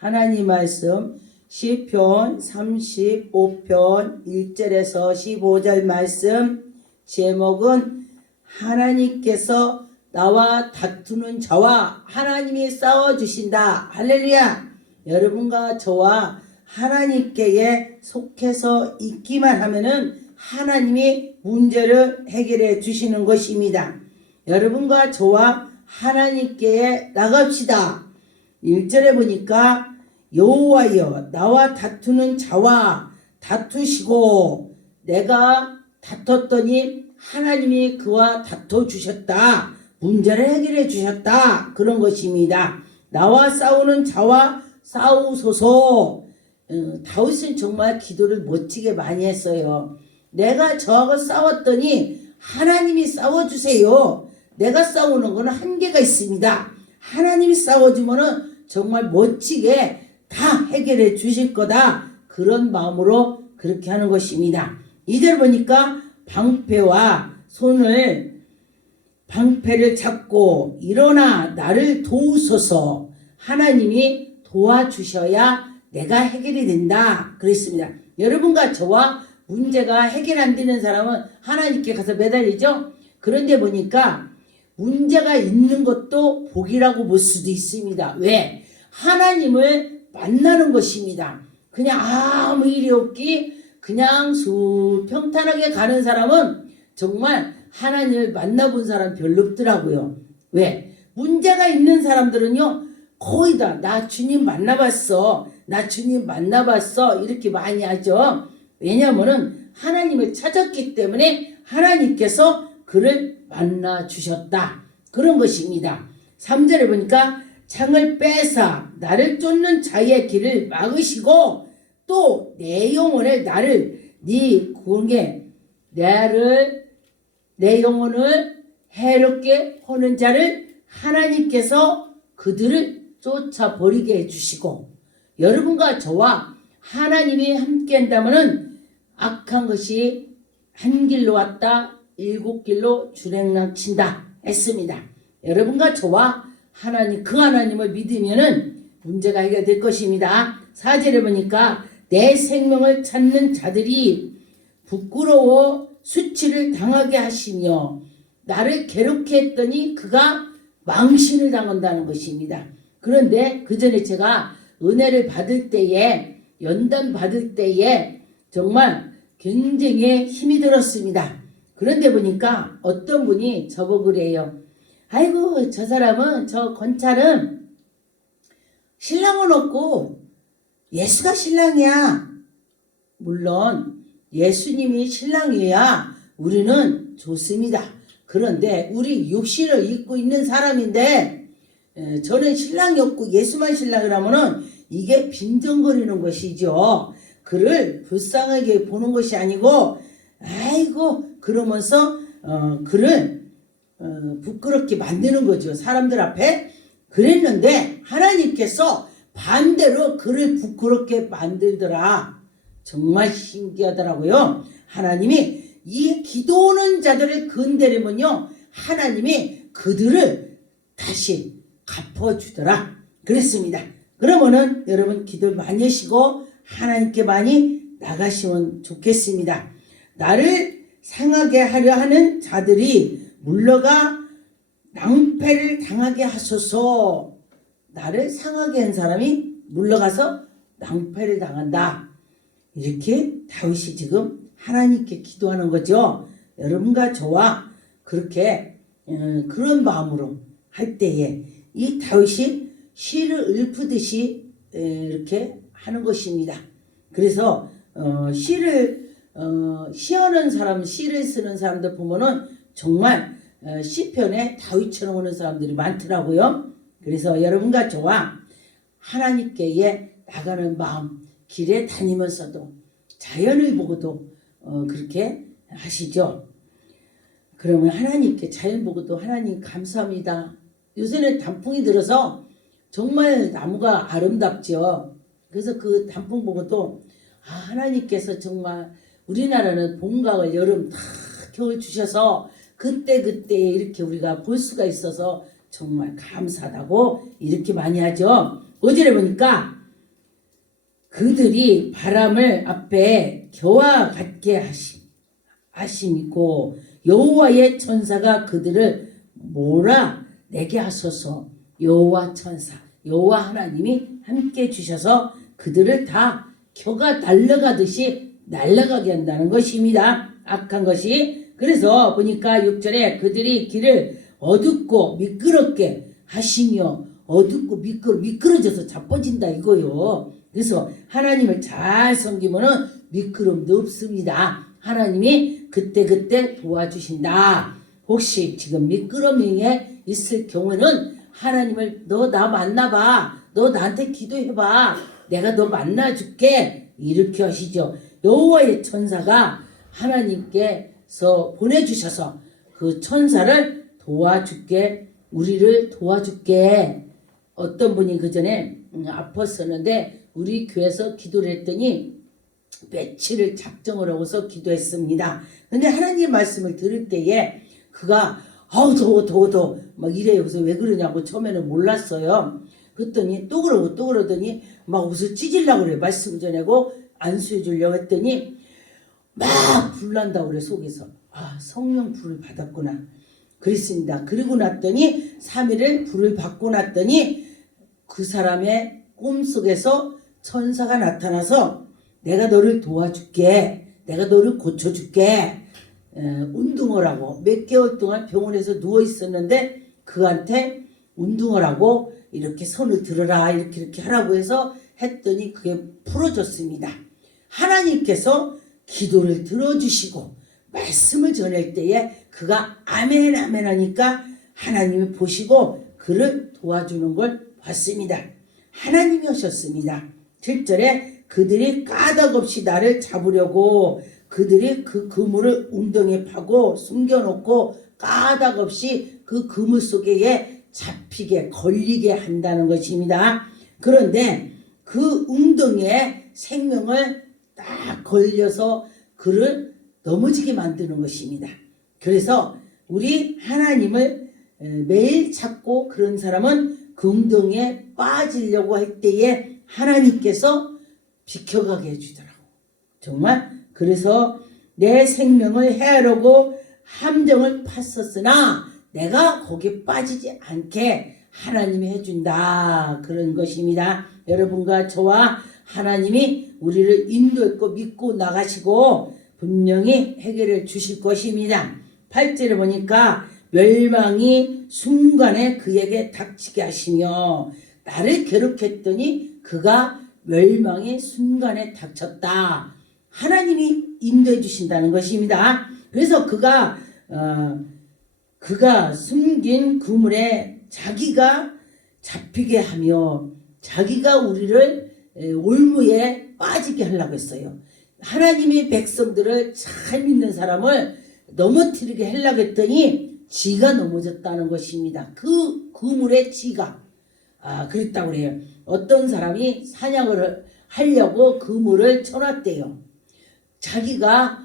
하나님 말씀 시편 35편 1절에서 15절 말씀 제목은 하나님께서 나와 다투는 자와 하나님이 싸워주신다. 할렐루야. 여러분과 저와 하나님께 속해서 있기만 하면은 하나님이 문제를 해결해 주시는 것입니다. 여러분과 저와 하나님께 나갑시다. 1절에 보니까 여호와여 나와 다투는 자와 다투시고 내가 다퉜더니 하나님이 그와 다퉈 주셨다. 문제를 해결해 주셨다. 그런 것입니다. 나와 싸우는 자와 싸우소서. 다윗은 정말 기도를 멋지게 많이 했어요. 내가 저하고 싸웠더니 하나님이 싸워주세요. 내가 싸우는 거는 한계가 있습니다. 하나님이 싸워주면은 정말 멋지게 다 해결해 주실 거다. 그런 마음으로 그렇게 하는 것입니다. 이절 보니까 방패를 잡고 일어나 나를 도우소서. 하나님이 도와주셔야 내가 해결이 된다. 그랬습니다. 여러분과 저와 문제가 해결 안 되는 사람은 하나님께 가서 매달리죠. 그런데 보니까 문제가 있는 것도 복이라고 볼 수도 있습니다. 왜? 하나님을 만나는 것입니다. 그냥 아무 일이 없기 그냥 평탄하게 가는 사람은 정말 하나님을 만나본 사람 별로 없더라고요. 왜? 문제가 있는 사람들은요 거의 다 나 주님 만나봤어. 나 주님 만나봤어. 이렇게 많이 하죠. 왜냐하면은 하나님을 찾았기 때문에 하나님께서 그를 만나 주셨다. 그런 것입니다. 3절에 보니까 창을 빼사 나를 쫓는 자의 길을 막으시고 또 내 영혼을 내 영혼을 해롭게 하는 자를 하나님께서 그들을 쫓아버리게 해주시고 여러분과 저와 하나님이 함께 한다면은 악한 것이 한 길로 왔다 7길로 주랭랑 친다 했습니다. 여러분과 저와 그 하나님을 믿으면은 문제가 해결될 것입니다. 4절에 보니까 내 생명을 찾는 자들이 부끄러워 수치를 당하게 하시며 나를 괴롭게 했더니 그가 망신을 당한다는 것입니다. 그런데 그 전에 제가 은혜를 받을 때에 연단 받을 때에 정말 굉장히 힘이 들었습니다. 그런데 보니까 어떤 분이 저보고 그래요. 아이고 저 사람은 저 권찰은 신랑은 없고 예수가 신랑이야. 물론 예수님이 신랑이야 우리는 좋습니다. 그런데 우리 육신을 입고 있는 사람인데 저는 신랑이 없고 예수만 신랑이라면은 이게 빈정거리는 것이죠. 그를 불쌍하게 보는 것이 아니고 아이고 그러면서 그를 부끄럽게 만드는 거죠. 사람들 앞에. 그랬는데 하나님께서 반대로 그를 부끄럽게 만들더라. 정말 신기하더라고요. 하나님이 이 기도하는 자들을 건드리면요 하나님이 그들을 다시 갚아주더라. 그랬습니다. 그러면은 여러분 기도 많이 하시고 하나님께 많이 나가시면 좋겠습니다. 나를 상하게 하려 하는 자들이 물러가 낭패를 당하게 하소서. 나를 상하게 한 사람이 물러가서 낭패를 당한다. 이렇게 다윗이 지금 하나님께 기도하는 거죠. 여러분과 저와 그렇게 그런 마음으로 할 때에 이 다윗이 시를 읊듯이 이렇게 하는 것입니다. 그래서 시를 쓰는 사람들 보면은 정말 시편에 다윗처럼 오는 사람들이 많더라고요. 그래서 여러분과 저와 하나님께 나가는 마음, 길에 다니면서도 자연을 보고도 그렇게 하시죠. 그러면 하나님께 자연 보고도 하나님 감사합니다. 요새는 단풍이 들어서 정말 나무가 아름답죠. 그래서 그 단풍 보고도 하나님께서 정말 우리나라는 봄, 가을, 여름 다 겨울 주셔서 그때 이렇게 우리가 볼 수가 있어서 정말 감사하다고 이렇게 많이 하죠. 5절에 보니까 그들이 바람을 앞에 겨와 같게 하시고 여호와의 천사가 그들을 몰아내게 하소서. 여호와 천사, 여호와 하나님이 함께 주셔서 그들을 다 겨가 날아가듯이 날아가게 한다는 것입니다. 악한 것이. 그래서 보니까 6절에 그들이 길을 어둡고 미끄럽게 하시며, 어둡고 미끄러져서 자빠진다 이거요. 그래서 하나님을 잘 섬기면은 미끄럼도 없습니다. 하나님이 그때그때 도와주신다. 혹시 지금 미끄러미에 있을 경우는 하나님을 너 나 만나봐. 너 나한테 기도해봐. 내가 너 만나줄게. 이렇게 하시죠. 여호와의 천사가 하나님께서 보내주셔서 그 천사를 도와줄게. 우리를 도와줄게. 어떤 분이 그 전에 아팠었는데 우리 교회에서 기도를 했더니 며칠을 작정을 하고서 기도했습니다. 근데 하나님의 말씀을 들을 때에 그가 더워 막 이래요. 그래서 왜 그러냐고 처음에는 몰랐어요. 그랬더니 또 그러더니 막 옷을 찢으려고 그래. 말씀을 전하고 안수해 주려고 했더니 막 불난다고 그래. 속에서 성령 불을 받았구나 그랬습니다. 그리고 났더니 3일을 불을 받고 났더니 그 사람의 꿈속에서 천사가 나타나서 내가 너를 도와줄게. 내가 너를 고쳐줄게. 운동하라고 몇 개월 동안 병원에서 누워 있었는데 그한테 운동하라고 이렇게 손을 들어라 이렇게 하라고 해서 했더니 그게 풀어졌습니다. 하나님께서 기도를 들어주시고 말씀을 전할 때에 그가 아멘 아멘 하니까 하나님이 보시고 그를 도와주는 걸 봤습니다. 하나님이 하셨습니다. 7절에 그들이 까닭없이 나를 잡으려고 그들이 그 그물을 웅덩이에 파고 숨겨놓고 까닭없이 그 그물 속에 잡히게 걸리게 한다는 것입니다. 그런데 그 웅덩이에 생명을 딱 걸려서 그를 넘어지게 만드는 것입니다. 그래서 우리 하나님을 매일 찾고 그런 사람은 그 웅덩이에 빠지려고 할 때에 하나님께서 비켜가게 해주더라고. 정말. 그래서 내 생명을 해하려고 함정을 팠었으나 내가 거기에 빠지지 않게 하나님이 해준다. 그런 것입니다. 여러분과 저와 하나님이 우리를 인도했고 믿고 나가시고 분명히 해결해 주실 것입니다. 8절에 보니까 멸망이 순간에 그에게 닥치게 하시며 나를 괴롭혔더니 그가 멸망의 순간에 닥쳤다. 하나님이 인도해 주신다는 것입니다. 그래서 그가 숨긴 그물에 자기가 잡히게 하며 자기가 우리를 올무에 빠지게 하려고 했어요. 하나님의 백성들을 잘 믿는 사람을 넘어뜨리게 하려고 했더니 지가 넘어졌다는 것입니다. 그 그물에 지가 그랬다고 그래요. 어떤 사람이 사냥을 하려고 그물을 쳐놨대요. 자기가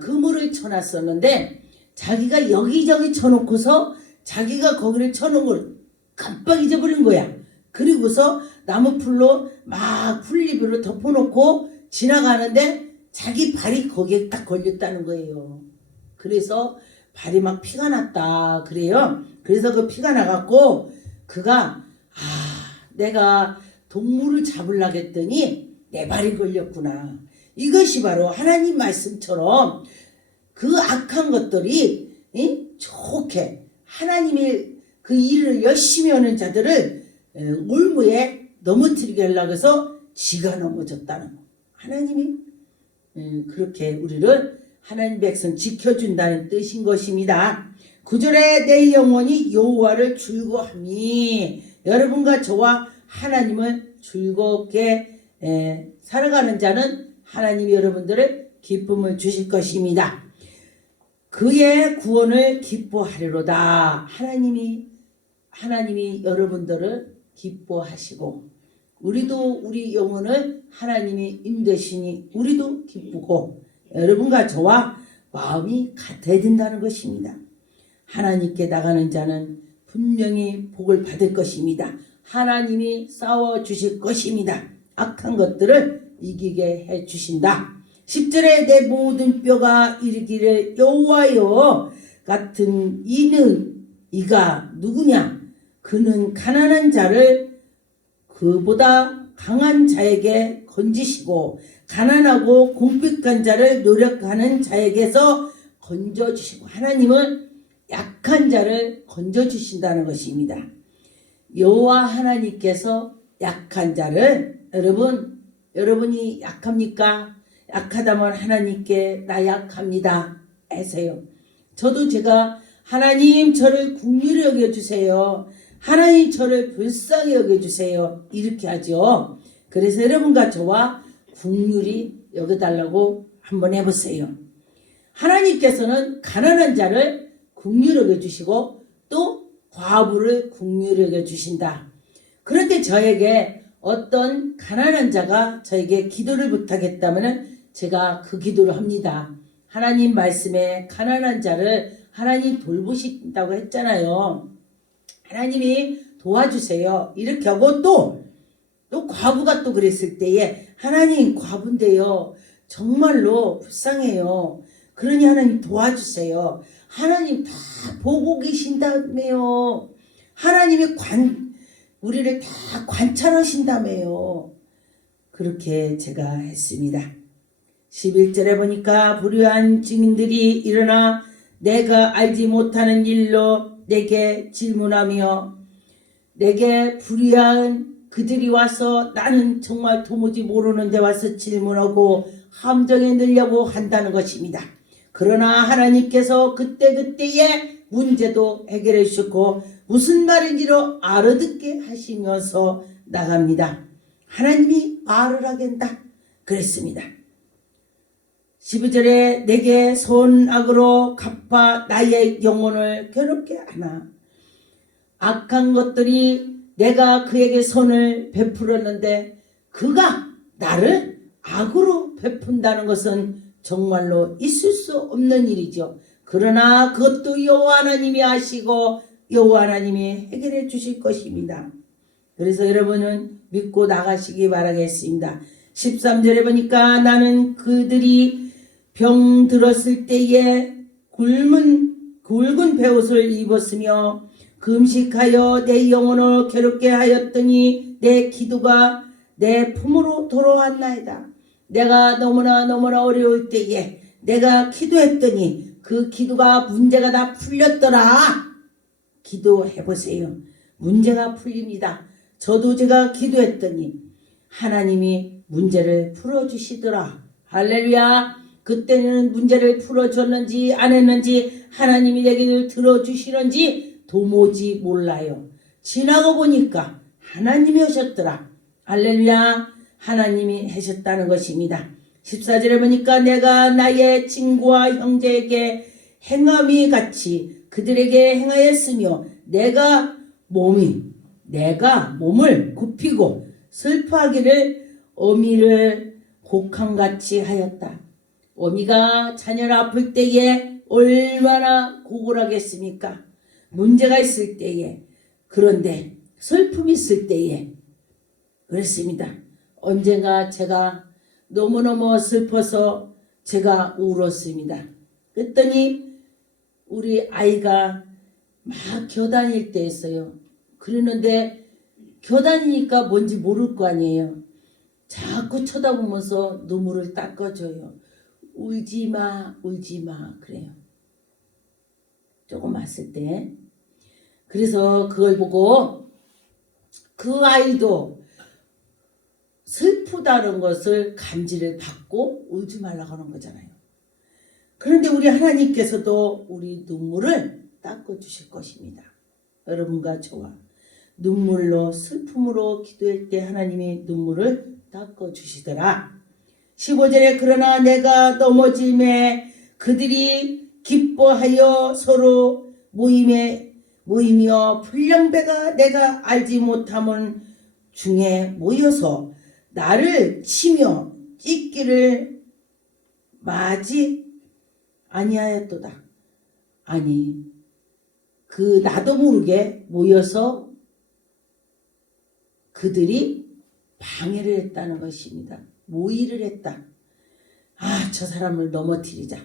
그물을 쳐놨었는데 자기가 여기저기 쳐놓고서 자기가 거기를 쳐놓은 걸 깜빡 잊어버린 거야. 그리고서 나무풀로 막 풀잎으로 덮어놓고 지나가는데 자기 발이 거기에 딱 걸렸다는 거예요. 그래서 발이 막 피가 났다 그래요. 그래서 그 피가 나갖고 그가 내가 동물을 잡으려고 했더니 내 발이 걸렸구나. 이것이 바로 하나님 말씀처럼 그 악한 것들이 좋게 하나님의 그 일을 열심히 하는 자들을 올무에 넘어뜨리게 하려고 해서 지가 넘어졌다는 거. 하나님이 그렇게 우리를 하나님 백성 지켜준다는 뜻인 것입니다. 9절에 내 영혼이 여호와를 즐거워하니 여러분과 저와 하나님을 즐겁게 살아가는 자는 하나님이 여러분들의 기쁨을 주실 것입니다. 그의 구원을 기뻐하리로다. 하나님이 여러분들을 기뻐하시고 우리도 우리 영혼을 하나님이 인도하시니 우리도 기쁘고 여러분과 저와 마음이 같아야 된다는 것입니다. 하나님께 나가는 자는 분명히 복을 받을 것입니다. 하나님이 싸워주실 것입니다. 악한 것들을 이기게 해 주신다. 10절에 내 모든 뼈가 이르기를 여호와여 같은 이가 누구냐? 그는 가난한 자를 그보다 강한 자에게 건지시고 가난하고 궁핍한 자를 노력하는 자에게서 건져주시고, 하나님은 약한 자를 건져주신다는 것입니다. 여호와 하나님께서 약한 자를, 여러분이 약합니까? 약하다면 하나님께 나 약합니다 하세요. 저도 제가 하나님 저를 긍휼히 여겨주세요, 하나님 저를 불쌍히 여겨주세요, 이렇게 하죠. 그래서 여러분과 저와 긍휼히 여겨달라고 한번 해보세요. 하나님께서는 가난한 자를 긍휼히 여겨주시고 또 과부를 긍휼히 여겨주신다. 그런데 저에게 어떤 가난한 자가 저에게 기도를 부탁했다면 제가 그 기도를 합니다. 하나님 말씀에 가난한 자를 하나님 돌보신다고 했잖아요. 하나님이 도와주세요, 이렇게 하고 또 과부가 또 그랬을 때에 하나님 과부인데요 정말로 불쌍해요, 그러니 하나님 도와주세요, 하나님 다 보고 계신다며요, 하나님이 우리를 다 관찰하신다며요. 그렇게 제가 했습니다. 11절에 보니까 불의한 증인들이 일어나 내가 알지 못하는 일로 내게 질문하며, 내게 불의한 그들이 와서 나는 정말 도무지 모르는데 와서 질문하고 함정에 넣으려고 한다는 것입니다. 그러나 하나님께서 그때그때의 문제도 해결해 주셨고 무슨 말인지로 알아듣게 하시면서 나갑니다. 하나님이 말을 하겠다 그랬습니다. 12절에 내게 선악으로 갚아 나의 영혼을 괴롭게 하나. 악한 것들이 내가 그에게 선을 베풀었는데 그가 나를 악으로 베푼다는 것은 정말로 있을 수 없는 일이죠. 그러나 그것도 여호와 하나님이 아시고 여호와 하나님이 해결해 주실 것입니다. 그래서 여러분은 믿고 나가시기 바라겠습니다. 13절에 보니까 나는 그들이 병 들었을 때에 굵은 베옷을 입었으며 금식하여 내 영혼을 괴롭게 하였더니 내 기도가 내 품으로 돌아왔나이다. 내가 너무나 어려울 때에 내가 기도했더니 그 기도가 문제가 다 풀렸더라. 기도해보세요. 문제가 풀립니다. 저도 제가 기도했더니 하나님이 문제를 풀어주시더라. 할렐루야. 그때는 문제를 풀어줬는지 안 했는지 하나님이 얘기를 들어주시는지 도무지 몰라요. 지나고 보니까 하나님이 하셨더라. 할렐루야. 하나님이 하셨다는 것입니다. 14절에 보니까 내가 나의 친구와 형제에게 행함이 같이 그들에게 행하였으며 내가 몸을 굽히고 슬퍼하기를 어미를 곡함같이 하였다. 어미가 자녀를 아플 때에 얼마나 고골하겠습니까? 문제가 있을 때에, 그런데 슬픔이 있을 때에 그랬습니다. 언젠가 제가 너무너무 슬퍼서 제가 울었습니다. 그랬더니 우리 아이가 막 겨다닐 때였어요. 그러는데 겨다니니까 뭔지 모를 거 아니에요. 자꾸 쳐다보면서 눈물을 닦아줘요. 울지마 그래요. 조금 왔을 때. 그래서 그걸 보고 그 아이도 슬프다는 것을 감지를 받고 울지 말라고 하는 거잖아요. 그런데 우리 하나님께서도 우리 눈물을 닦아주실 것입니다. 여러분과 저와 눈물로 슬픔으로 기도할 때 하나님이 눈물을 닦아주시더라. 15절에 그러나 내가 넘어짐에 그들이 기뻐하여 서로 모이며 불량배가 내가 알지 못함은 중에 모여서 나를 치며 찢기를 마지 아니하였도다. 아니 그 나도 모르게 모여서 그들이 방해를 했다는 것입니다. 모의를 했다. 아, 저 사람을 넘어뜨리자.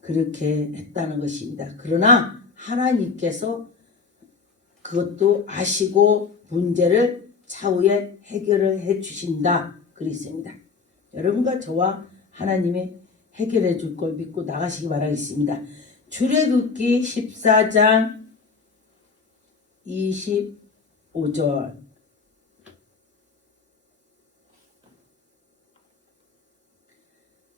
그렇게 했다는 것입니다. 그러나 하나님께서 그것도 아시고 문제를 차후에 해결을 해 주신다. 그랬습니다. 여러분과 저와 하나님이 해결해 줄 걸 믿고 나가시기 바라겠습니다. 출애굽기 14장 25절.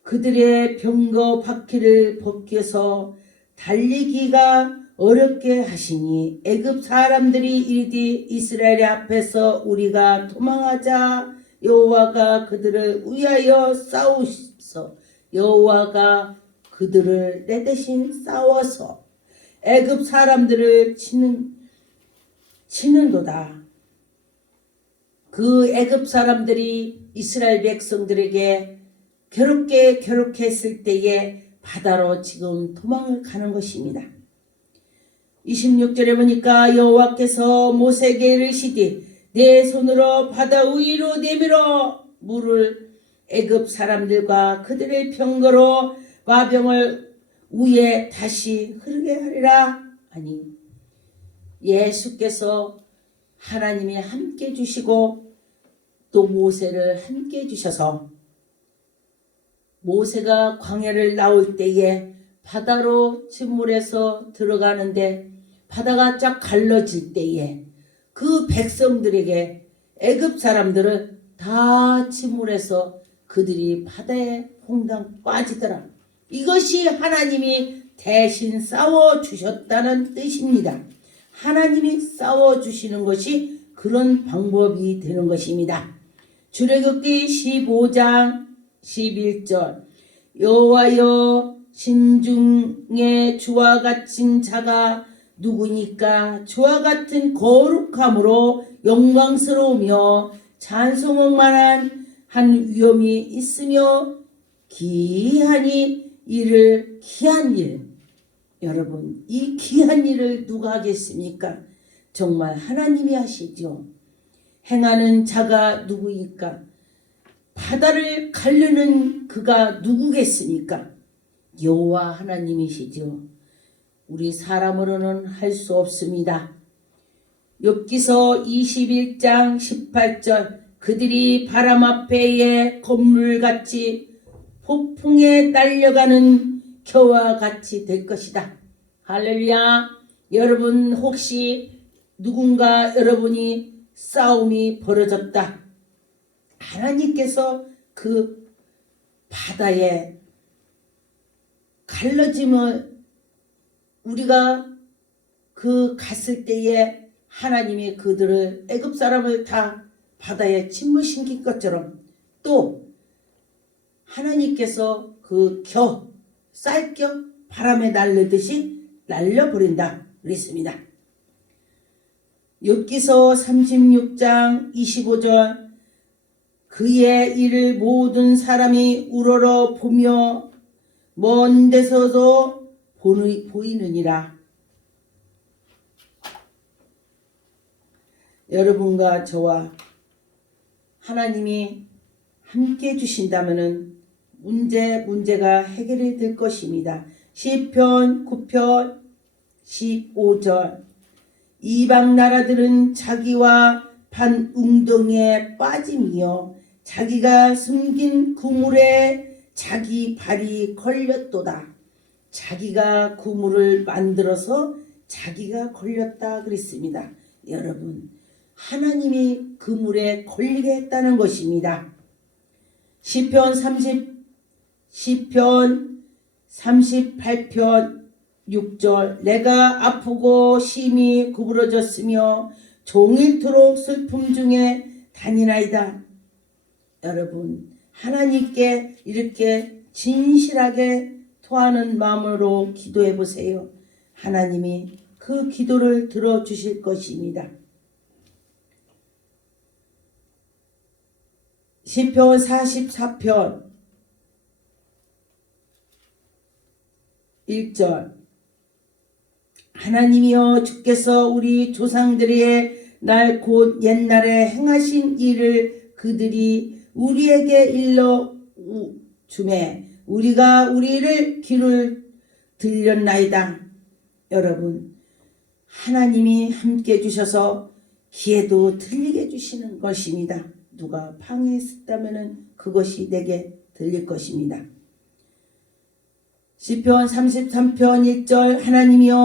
그들의 병거 바퀴를 벗겨서 달리기가 어렵게 하시니 애굽 사람들이 이르되 이스라엘 앞에서 우리가 도망하자. 여호와가 그들을 위하여 싸우소서. 여호와가 그들을 내 대신 싸워서 애굽 사람들을 치는도다. 그 애굽 사람들이 이스라엘 백성들에게 괴롭했을 때에 바다로 지금 도망을 가는 것입니다. 26절에 보니까 여호와께서 모세에게 이르시되 내 손으로 바다 위로 내밀어 물을 애굽 사람들과 그들의 병거로 마병을 위에 다시 흐르게 하리라 하니 예수께서 하나님이 함께 주시고 또 모세를 함께 주셔서 모세가 광야를 나올 때에 바다로 침몰해서 들어가는데 바다가 쫙 갈라질 때에 그 백성들에게 애굽 사람들은 다 침몰해서 그들이 바다에 퐁당 빠지더라. 이것이 하나님이 대신 싸워주셨다는 뜻입니다. 하나님이 싸워주시는 것이 그런 방법이 되는 것입니다. 출애굽기 15장 11절 여호와여 신중에 주와 같은 자가 누구니까 주와 같은 거룩함으로 영광스러우며 찬송할 만한 한 위엄이 있으며 귀한 일 여러분 이 귀한 일을 누가 하겠습니까? 정말 하나님이 하시죠. 행하는 자가 누구니까 바다를 가르는 그가 누구겠습니까? 여호와 하나님이시죠. 우리 사람으로는 할 수 없습니다. 욥기서 21장 18절 그들이 바람 앞에의 건물같이 폭풍에 날려가는 겨와 같이 될 것이다. 할렐루야. 여러분 혹시 누군가 여러분이 싸움이 벌어졌다. 하나님께서 그 바다에 갈라짐을 우리가 그 갔을 때에 하나님이 그들을 애굽 사람을 다 바다에 침몰시킨 것처럼 또 하나님께서 그 쌀겨 바람에 날르듯이 날려버린다 그랬습니다. 욥기서 36장 25절 그의 일을 모든 사람이 우러러 보며 먼 데서도 보이느니라. 여러분과 저와 하나님이 함께 해주신다면 문제가 해결이 될 것입니다. 시편 9편 15절 이방 나라들은 자기와 반 웅덩이에 빠짐이요 자기가 숨긴 그물에 자기 발이 걸렸도다. 자기가 그물을 만들어서 자기가 걸렸다 그랬습니다. 여러분 하나님이 그물에 걸리게 했다는 것입니다. 시편 38편 6절 내가 아프고 심히 구부러졌으며 종일토록 슬픔 중에 다니나이다. 여러분 하나님께 이렇게 진실하게 토하는 마음으로 기도해 보세요. 하나님이 그 기도를 들어주실 것입니다. 시편 44편 1절 하나님이여 주께서 우리 조상들의 날 곧 옛날에 행하신 일을 그들이 우리에게 일러 주매 우리가 우리를 귀를 들렸나이다. 여러분, 하나님이 함께 해주셔서 귀에도 들리게 해주시는 것입니다. 누가 방해했다면 그것이 내게 들릴 것입니다. 시편 33편 1절 하나님이여